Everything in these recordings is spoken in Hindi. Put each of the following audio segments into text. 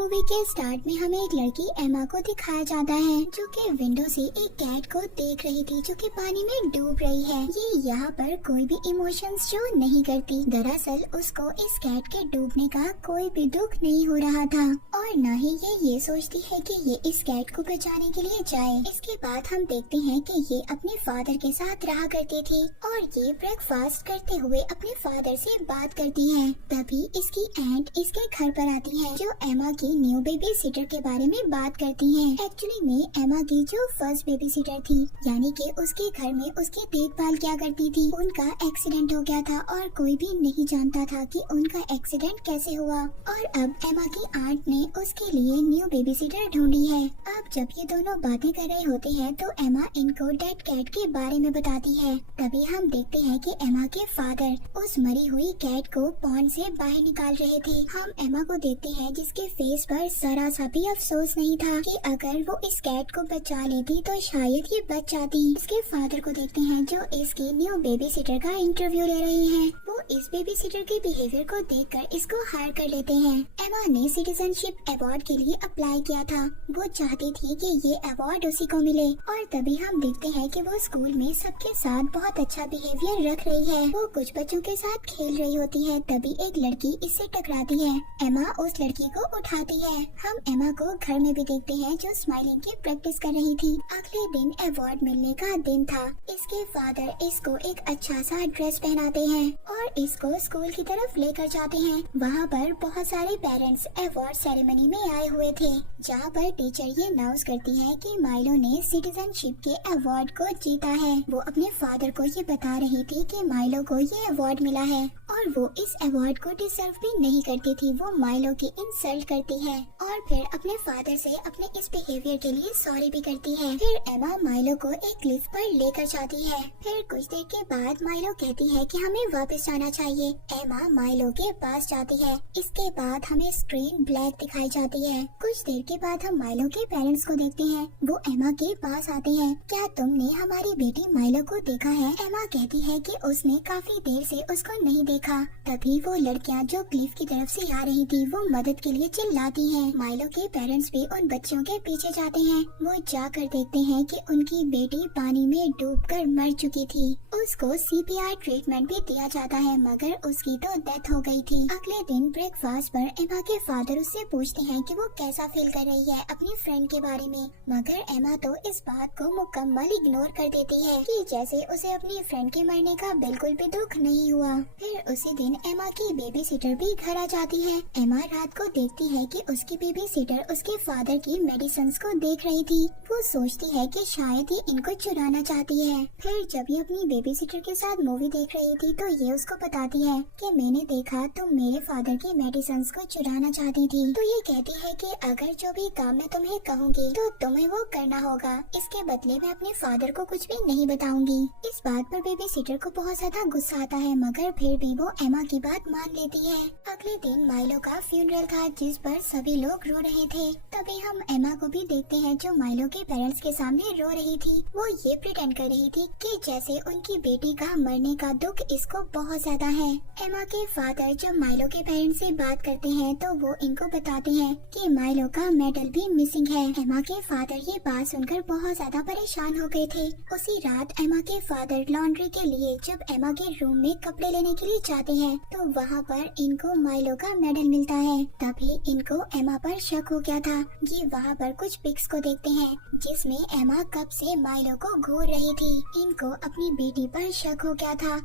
मूवी के स्टार्ट में हमें एक लड़की एमा को दिखाया जाता है जो कि विंडो से एक कैट को देख रही थी जो कि पानी में डूब रही है। ये यहाँ पर कोई भी इमोशंस शो नहीं करती। दरअसल उसको इस कैट के डूबने का कोई भी दुख नहीं हो रहा था और न ही ये सोचती है कि ये इस कैट को बचाने के लिए जाए। इसके बाद हम देखते हैं कि ये अपने फादर के साथ रहा करती थी और ये ब्रेकफास्ट करते हुए अपने फादर से बात करती है। तभी इसकी एंट इसके घर पर आती है जो एमा की न्यू बेबी सीटर के बारे में बात करती है। एक्चुअली में एमा की जो फर्स्ट बेबी सीटर थी, यानी कि उसके घर में उसकी देखभाल क्या करती थी, उनका एक्सीडेंट हो गया था और कोई भी नहीं जानता था कि उनका एक्सीडेंट कैसे हुआ। और अब एमा की आंट ने उसके लिए न्यू बेबी सीटर ढूंढी है। अब जब ये दोनों बातें कर रहे होते हैं तो एमा इनको डेड कैट के बारे में बताती है। तभी हम देखते हैं कि एमा के फादर उस मरी हुई कैट को पॉन्ड से बाहर निकाल रहे थे। हम एमा को देखते हैं जिसके फेस पर जरा सा भी अफसोस नहीं था कि अगर वो इस कैट को बचा लेती तो शायद ये बच जाती। इसके फादर को देखते हैं जो इसकी न्यू बेबी सीटर का इंटरव्यू ले रहे हैं। वो इस बेबी सीटर के बिहेवियर को देखकर इसको हायर कर लेते हैं। एमा ने सिटीजनशिप अवार्ड के लिए अप्लाई किया था। वो चाहती थी कि ये अवार्ड उसी को मिले और तभी हम देखते हैं कि वो स्कूल में सबके साथ बहुत अच्छा बिहेवियर रख रही है। वो कुछ बच्चों के साथ खेल रही होती है। तभी एक लड़की इससे टकराती है। एमा उस लड़की को उठाती है। हम एमा को घर में भी देखते हैं जो स्माइलिंग की प्रैक्टिस कर रही थी। अगले दिन अवार्ड मिलने का दिन था। इसके फादर इसको एक अच्छा सा ड्रेस पहनाते हैं और इसको स्कूल की तरफ लेकर जाते हैं। वहाँ पर बहुत सारे पेरेंट्स अवार्ड सेरेमनी में आए हुए थे, जहाँ पर टीचर ये अनाउंस करती है कि माइलो ने सिटीजनशिप के अवार्ड को जीता है। वो अपने फादर को ये बता रही थी कि माइलो को ये अवार्ड मिला है और वो इस अवार्ड को डिजर्व भी नहीं करती थी। वो माइलो की इंसल्ट करती है और फिर अपने फादर से अपने इस बिहेवियर के लिए सॉरी भी करती है। फिर एमा माइलो को एक क्लिफ पर लेकर जाती है। फिर कुछ देर के बाद माइलो कहती है कि हमें वापस जाना चाहिए। एमा माइलो के पास जाती है। इसके बाद हमें स्क्रीन ब्लैक दिखाई जाती है। कुछ देर के बाद हम माइलो के पेरेंट्स को देखते हैं। वो एमा के पास आते हैं। क्या तुमने हमारी बेटी माइलो को देखा है? एमा कहती है कि उसने काफी देर से उसको नहीं देखा। तभी वो लड़कियां जो क्लिफ की तरफ से आ रही थी वो मदद के लिए चिल्लाती हैं। माइलो के पेरेंट्स भी उन बच्चों के पीछे जाते हैं। वो जाकर देखते हैं कि उनकी बेटी पानी में डूबकर मर चुकी थी। उसको सीपीआर ट्रीटमेंट भी दिया जाता है मगर उसकी तो डेथ हो गई थी। अगले दिन ब्रेकफास्ट पर एमा के फादर उससे पूछते हैं कि वो कैसा फील कर रही है अपनी फ्रेंड के बारे में, मगर एमा तो इस बात को मुकम्मल इग्नोर कर देती है कि जैसे उसे अपनी फ्रेंड के मरने का बिल्कुल भी दुख नहीं हुआ। फिर उसी दिन एमा की बेबी सीटर भी घर आ जाती है। एमा रात को देखती है कि उसकी बेबी सीटर उसके फादर की मेडिसिन्स को देख रही थी। वो सोचती है कि शायद ये इनको चुराना चाहती है। फिर जब ये अपनी बेबी सीटर के साथ मूवी देख रही थी तो ये उसको बताती है कि मैंने देखा तुम मेरे फादर की मेडिसिन्स को चुराना चाहती थी। तो ये कहती है कि अगर जो भी काम मैं तुम्हें कहूँगी तो तुम्हें वो करना होगा। इसके बदले मैं अपने फादर को कुछ भी नहीं बताऊंगी। इस बात पर बेबी सीटर को बहुत ज्यादा गुस्सा आता है मगर फिर भी वो एमा की बात मान लेती है। अगले दिन माइलो का फ्यूनरल था जिस पर सभी लोग रो रहे थे। तभी हम एमा को भी देखते हैं जो माइलो के पेरेंट्स के सामने रो रही थी। वो ये प्रिटेंड कर रही थी कि जैसे उनकी बेटी का मरने का दुख इसको बहुत ज्यादा है। एमा के फादर जब माइलो के पेरेंट्स से बात करते हैं तो वो इनको बताते हैं कि माइलो का मेडल भी मिसिंग है। एमा के फादर ये बात सुनकर बहुत ज्यादा परेशान हो गए थे। उसी रात एमा के फादर लॉन्ड्री के लिए जब एमा के रूम में कपड़े लेने के लिए जाते हैं तो वहाँ पर इनको माइलो का मेडल मिलता है। तभी इनको एमा पर शक हो गया था। ये वहाँ पर कुछ पिक्स को देखते हैं जिसमें एमा कब से माइलो को घूर रही थी। इनको अपनी बेटी पर शक हो गया था।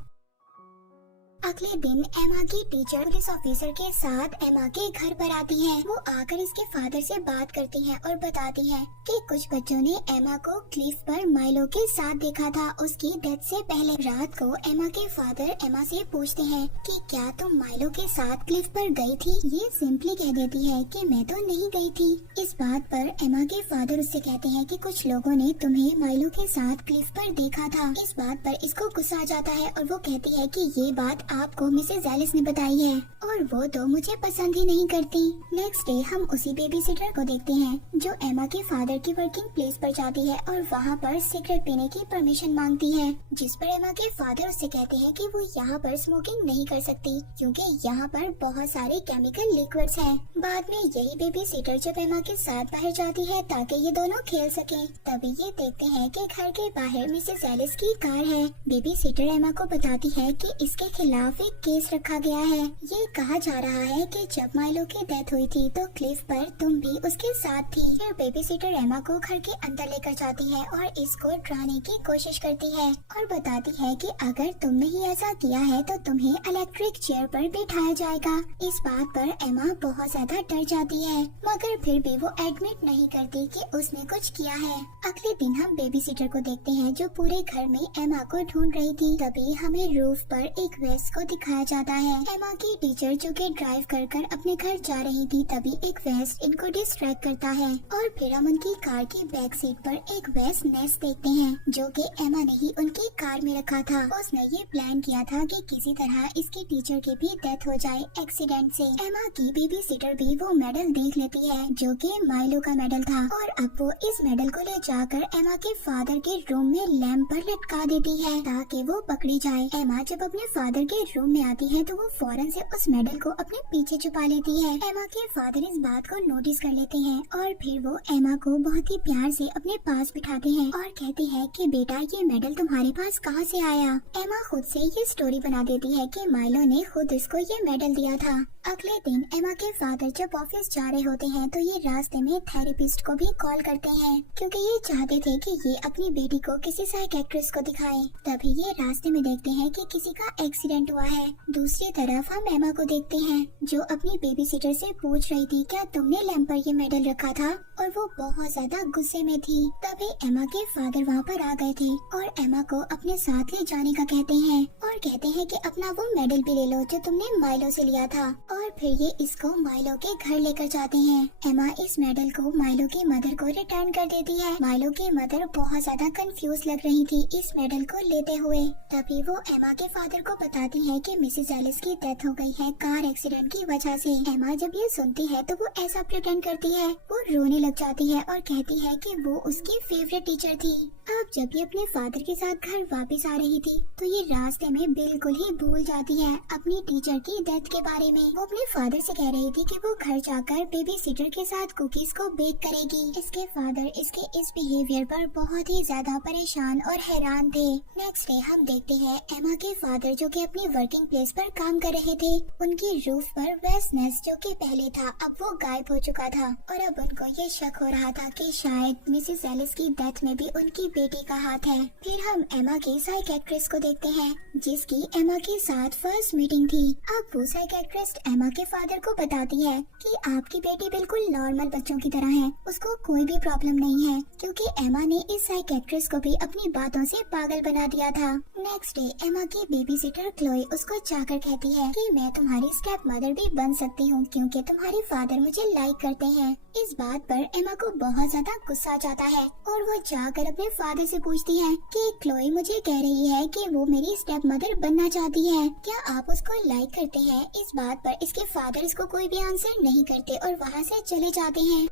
अगले दिन एमा की टीचर पुलिस ऑफिसर के साथ एमा के घर पर आती है। वो आकर इसके फादर से बात करती है और बताती है कि कुछ बच्चों ने एमा को क्लिफ पर माइलो के साथ देखा था उसकी डेथ से पहले। रात को एमा के फादर एमा से पूछते हैं कि क्या तुम माइलो के साथ क्लिफ पर गई थी? ये सिंपली कह देती है कि मैं तो नहीं गई थी। इस बात पर एमा के फादर उससे कहते हैं कि कुछ लोगों ने तुम्हें माइलो के साथ क्लिफ पर देखा था। इस बात पर इसको गुस्सा आ जाता है और वो कहती है कि ये बात आपको मिसेज एलिस ने बताई है और वो तो मुझे पसंद ही नहीं करती। नेक्स्ट डे हम उसी बेबी सिटर को देखते हैं जो एमा के फादर की वर्किंग प्लेस पर जाती है और वहाँ पर सिगरेट पीने की परमिशन मांगती है, जिस पर एमा के फादर उससे कहते हैं कि वो यहाँ पर स्मोकिंग नहीं कर सकती क्योंकि यहाँ पर बहुत सारे केमिकल लिक्विड्स हैं। बाद में यही बेबी सिटर जब एमा के साथ बाहर जाती है ताकि ये दोनों खेल सकें, तभी ये देखते हैं कि घर के बाहर मिसेस एलिस की कार है। बेबी सिटर एमा को बताती है कि इसके खिलाफ एक केस रखा गया है। ये कहा जा रहा है कि जब माइलो की डेथ हुई थी तो क्लिफ पर तुम भी उसके साथ थी। फिर बेबी सिटर एमा को घर के अंदर लेकर जाती है और इसको डराने की कोशिश करती है और बताती है कि अगर तुमने ही ऐसा किया है तो तुम्हें इलेक्ट्रिक चेयर पर बिठाया जाएगा। इस बात पर एमा बहुत ज्यादा डर जाती है, मगर फिर भी वो एडमिट नहीं करती कि उसने कुछ किया है। अगले दिन हम बेबी सिटर को देखते हैं जो पूरे घर में एमा को ढूंढ रही थी। तभी हमें रूफ पर एक वेस्ट को दिखाया जाता है। एमा की टीचर जो कि ड्राइव कर कर अपने घर जा रही थी, तभी एक वेस्ट इनको डिस्ट्रैक्ट करता है और फिर हम उनकी कार की बैक सीट पर एक वेस्ट नेस्ट देखते हैं जो कि एमा ने ही उनकी कार में रखा था। उसने ये प्लान किया था कि किसी तरह इसकी टीचर की भी डेथ हो जाए एक्सीडेंट से। एमा की बेबी सिटर भी वो मेडल देख लेती है जो कि माइलो का मेडल था और अब वो इस मेडल को ले जाकर एमा के फादर के रूम में लैंप पर लटका देती है ताकि वो पकड़ी जाए। एमा जब अपने फादर के रूम में आती है तो वो फौरन से उस मेडल को अपने पीछे छुपा लेती है। एमा के फादर इस बात को नोटिस कर लेते हैं और फिर वो एमा को बहुत ही प्यार से अपने पास बिठाते हैं और कहते हैं कि बेटा ये मेडल तुम्हारे पास कहाँ से आया। एमा खुद से ये स्टोरी बना देती है कि माइलो ने खुद इसको ये मेडल दिया था। अगले दिन एमा के फादर जब ऑफिस जा रहे होते हैं तो ये रास्ते में थेरेपिस्ट को भी कॉल करते हैं क्योंकि ये चाहते थे कि ये अपनी बेटी को किसी साइकियाट्रिस्ट को दिखाए। तभी ये रास्ते में देखते हैं कि किसी का एक्सीडेंट हुआ है। दूसरी तरफ हम एमा को देखते हैं जो अपनी बेबी सिटर से पूछ रही थी क्या तुमने लैंप पर ये मेडल रखा था, और वो बहुत ज्यादा गुस्से में थी। तभी एमा के फादर वहाँ पर आ गए थे और एमा को अपने साथ ले जाने का कहते हैं और कहते हैं कि अपना वो मेडल भी ले लो जो तुमने माइलो से लिया था, और फिर ये इसको माइलो के घर लेकर जाते हैं। एमा इस मेडल को माइलो की मदर को रिटर्न कर देती है। माइलो की मदर बहुत ज्यादा कंफ्यूज लग रही थी इस मेडल को लेते हुए। तभी वो एमा के फादर को बताती है कि मिसेस एलिस की डेथ हो गई है कार एक्सीडेंट की वजह से। एमा जब ये सुनती है तो वो ऐसा प्रिटेंड करती है, वो रोने लग जाती है और कहती है कि वो उसकी फेवरेट टीचर थी। अब जब ये अपने फादर के साथ घर वापस आ रही थी तो ये रास्ते में बिल्कुल ही भूल जाती है अपनी टीचर की डेथ के बारे में। वो अपने फादर से कह रही थी कि वो घर जाकर बेबी सिटर के साथ कुकीज को बेक करेगी। इसके फादर इसके इस बिहेवियर पर बहुत ही ज्यादा परेशान और हैरान थे। नेक्स्ट डे हम देखते हैं एमा के फादर जो कि अपनी वर्किंग प्लेस पर काम कर रहे थे। उनकी रूफ पर वेस्ट नेस्ट जो कि पहले था अब वो गायब हो चुका था और अब उनको ये शक हो रहा था कि शायद मिसेस एलिस की डेथ में भी उनकी बेटी का हाथ है। फिर हम एमा की साइकियाट्रिस्ट को देखते हैं जिसकी एमा के साथ फर्स्ट मीटिंग थी। अब वो साइकियाट्रिस्ट एमा के फादर को बताती है कि आपकी बेटी बिल्कुल नॉर्मल बच्चों की तरह है, उसको कोई भी प्रॉब्लम नहीं है, क्योंकि एमा ने इस साइकियाट्रिस्ट को भी अपनी बातों से पागल बना दिया था। नेक्स्ट डे एमा की बेबी सिटर क्लोई उसको जाकर कहती है कि मैं तुम्हारी स्टेप मदर भी बन सकती हूँ क्योंकि तुम्हारे फादर मुझे लाइक करते हैं। इस बात पर एमा को बहुत ज्यादा गुस्सा आ जाता है और वो जाकर अपने फादर से पूछती है कि क्लोई मुझे कह रही है कि वो मेरी स्टेप मदर बनना चाहती है, क्या आप उसको लाइक करते हैं? इस बात पर इसके फादर इसको कोई भी आंसर नहीं करते और वहाँ से चले जाते हैं।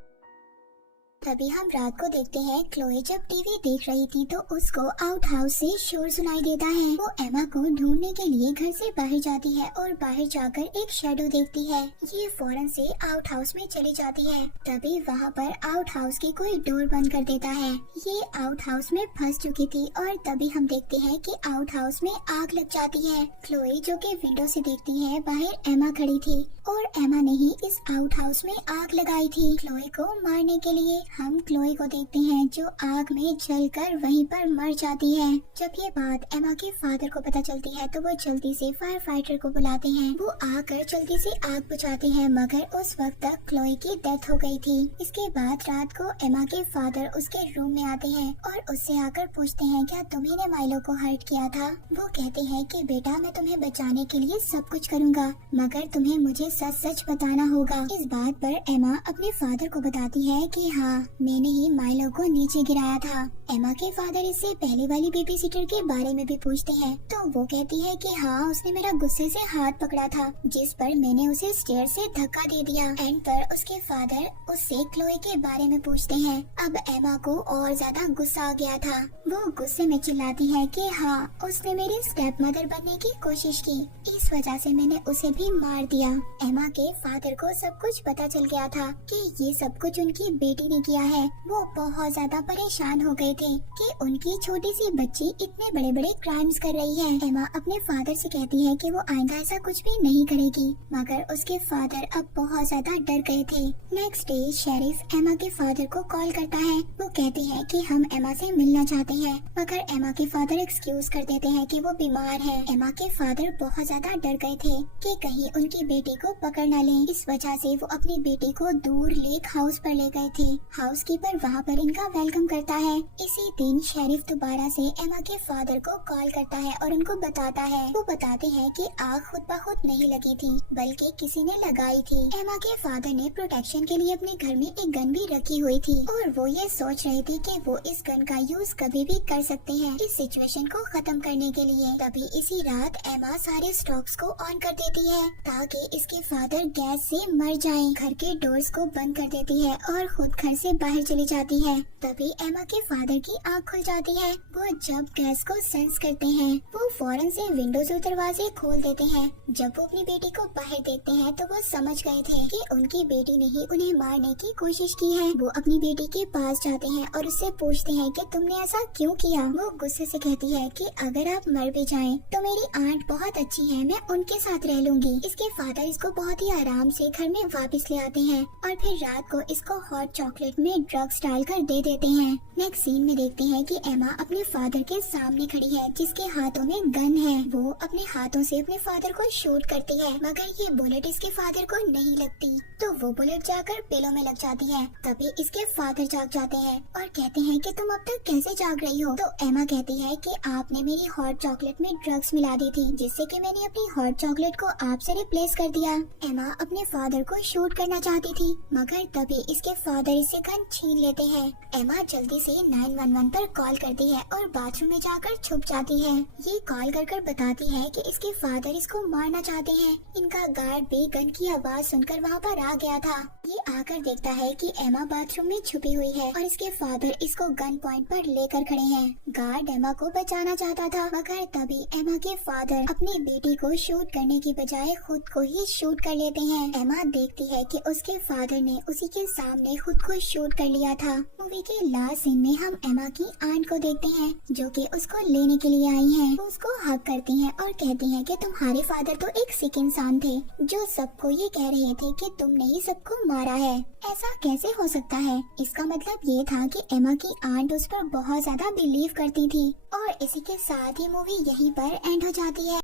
तभी हम रात को देखते हैं क्लोए जब टीवी देख रही थी तो उसको आउट हाउस से शोर सुनाई देता है। वो एमा को ढूंढने के लिए घर से बाहर जाती है और बाहर जाकर एक शैडो देखती है। ये फौरन से आउट हाउस में चली जाती है। तभी वहाँ पर आउट हाउस की कोई डोर बंद कर देता है। ये आउट हाउस में फंस चुकी थी और तभी हम देखते हैं कि आउट हाउस में आग लग जाती है। क्लोए जो कि विंडो से देखती है बाहर एमा खड़ी थी और एमा ने ही इस आउट हाउस में आग लगाई थी क्लोए को मारने के लिए। हम क्लोए को देखते हैं जो आग में जलकर वहीं पर मर जाती है। जब ये बात एमा के फादर को पता चलती है तो वो जल्दी से फायर फाइटर को बुलाते हैं। वो आकर जल्दी से आग बुझाते हैं मगर उस वक्त तक क्लोए की डेथ हो गई थी। इसके बाद रात को एमा के फादर उसके रूम में आते हैं और उससे आकर पूछते हैं क्या तुम्ही ने माइलो को हर्ट किया था? वो कहते हैं कि बेटा मैं तुम्हें बचाने के लिए सब कुछ करूँगा मगर तुम्हें मुझे सच सच बताना होगा। इस बात पर एमा अपने फादर को बताती है कि हाँ मैंने ही माइलो को नीचे गिराया था। एमा के फादर इससे पहले वाली बेबी सिटर के बारे में भी पूछते हैं तो वो कहती है कि हाँ, उसने मेरा गुस्से से हाथ पकड़ा था जिस पर मैंने उसे स्टेयर से धक्का दे दिया। एंड पर उसके फादर उससे क्लोए के बारे में पूछते हैं। अब एमा को और ज्यादा गुस्सा आ गया था। वो गुस्से में चिल्लाती है कि हाँ, उसने मेरी स्टेप मदर बनने की कोशिश की, इस वजह से मैंने उसे भी मार दिया। एमा के फादर को सब कुछ पता चल गया था कि ये सब कुछ उनकी बेटी ने किया है। वो बहुत ज्यादा परेशान हो गए थे कि उनकी छोटी सी बच्ची इतने बड़े बड़े क्राइम्स कर रही है। एमा अपने फादर से कहती है कि वो आइंदा ऐसा कुछ भी नहीं करेगी, मगर उसके फादर अब बहुत ज्यादा डर गए थे। नेक्स्ट डे शेरिफ एमा के फादर को कॉल करता है। वो कहते हैं कि हम एमा से मिलना चाहते हैं, मगर एमा के फादर एक्सक्यूज कर देते हैं कि वो बीमार है। एमा के फादर बहुत ज्यादा डर गए थे कि कहीं उनकी बेटी को पकड़ न लें। इस वजह से वो अपनी बेटी को दूर लेक हाउस पर ले गए थे। हाउसकीपर वहाँ पर इनका वेलकम करता है। इसी दिन शेरिफ दोबारा से एमा के फादर को कॉल करता है और उनको बताता है। वो बताते हैं कि आग खुद ब खुद नहीं लगी थी, बल्कि किसी ने लगाई थी। एमा के फादर ने प्रोटेक्शन के लिए अपने घर में एक गन भी रखी हुई थी और वो ये सोच रहे थे कि वो इस गन का यूज कभी भी कर सकते हैं इस सिचुएशन को खत्म करने के लिए। तभी इसी रात एमा सारे स्टॉक्स को ऑन कर देती है ताकि इसके फादर गैस से मर जाएं। घर के डोर्स को बंद कर देती है और खुद घर से बाहर चली जाती है। तभी एमा के फादर की आँख खुल जाती है। वो जब गैस को सेंस करते हैं, वो फौरन से विंडोज और दरवाजे खोल देते हैं। जब वो अपनी बेटी को बाहर देखते हैं तो वो समझ गए थे कि उनकी बेटी ने ही उन्हें मारने की कोशिश की है। वो अपनी बेटी के पास जाते हैं और उससे पूछते हैं कि तुमने ऐसा क्यों किया। वो गुस्से से कहती है कि अगर आप मर भी जाएं तो मेरी आंट बहुत अच्छी है, मैं उनके साथ रह लूंगी। इसके फादर इसको बहुत ही आराम से घर में वापस ले आते हैं और फिर रात को इसको हॉट चॉकलेट में ड्रग्स डाल कर दे देते हैं। नेक्स्ट सीन में देखते हैं कि एमा अपने फादर के सामने खड़ी है जिसके हाथों में गन है। वो अपने हाथों से अपने फादर को शूट करती है, मगर ये बुलेट इसके फादर को नहीं लगती तो वो बुलेट जाकर पेलों में लग जाती है। तभी इसके फादर जाग जाते हैं और कहते हैं कि तुम अब तक कैसे जाग रही हो। तो एमा कहती है कि आपने मेरी हॉट चॉकलेट में ड्रग्स मिला दी थी, जिससे कि मैंने अपनी हॉट चॉकलेट को आपसे रिप्लेस कर दिया। एमा अपने फादर को शूट करना चाहती थी, मगर तभी इसके फादर इससे गन छीन लेते हैं। एमा जल्दी से 911 पर कॉल करती है और बाथरूम में जाकर छुप जाती है। ये कॉल कर बताती है कि इसके फादर इसको मारना चाहते हैं। इनका गार्ड भी गन की आवाज सुनकर वहाँ पर आ गया था। ये आकर देखता है कि एमा बाथरूम में छुपी हुई है और इसके फादर इसको गन पॉइंट पर लेकर खड़े हैं। गार्ड एमा को बचाना चाहता था, मगर तभी एमा के फादर अपनी बेटी को शूट करने की बजाय खुद को ही शूट कर लेते हैं। एमा देखती है कि उसके फादर ने उसी के सामने खुद को शूट कर लिया था। मूवी के लास्ट सीन में हम एमा की आंट को देखते हैं जो कि उसको लेने के लिए आई हैं। वो उसको हग करती हैं और कहती हैं कि तुम्हारे फादर तो एक सिक इंसान थे जो सबको ये कह रहे थे कि तुमने ही सबको मारा है। ऐसा कैसे हो सकता है? इसका मतलब ये था कि एमा की आंट उस पर बहुत ज्यादा बिलीव करती थी। और इसी के साथ ही मूवी यहीं पर एंड हो जाती है।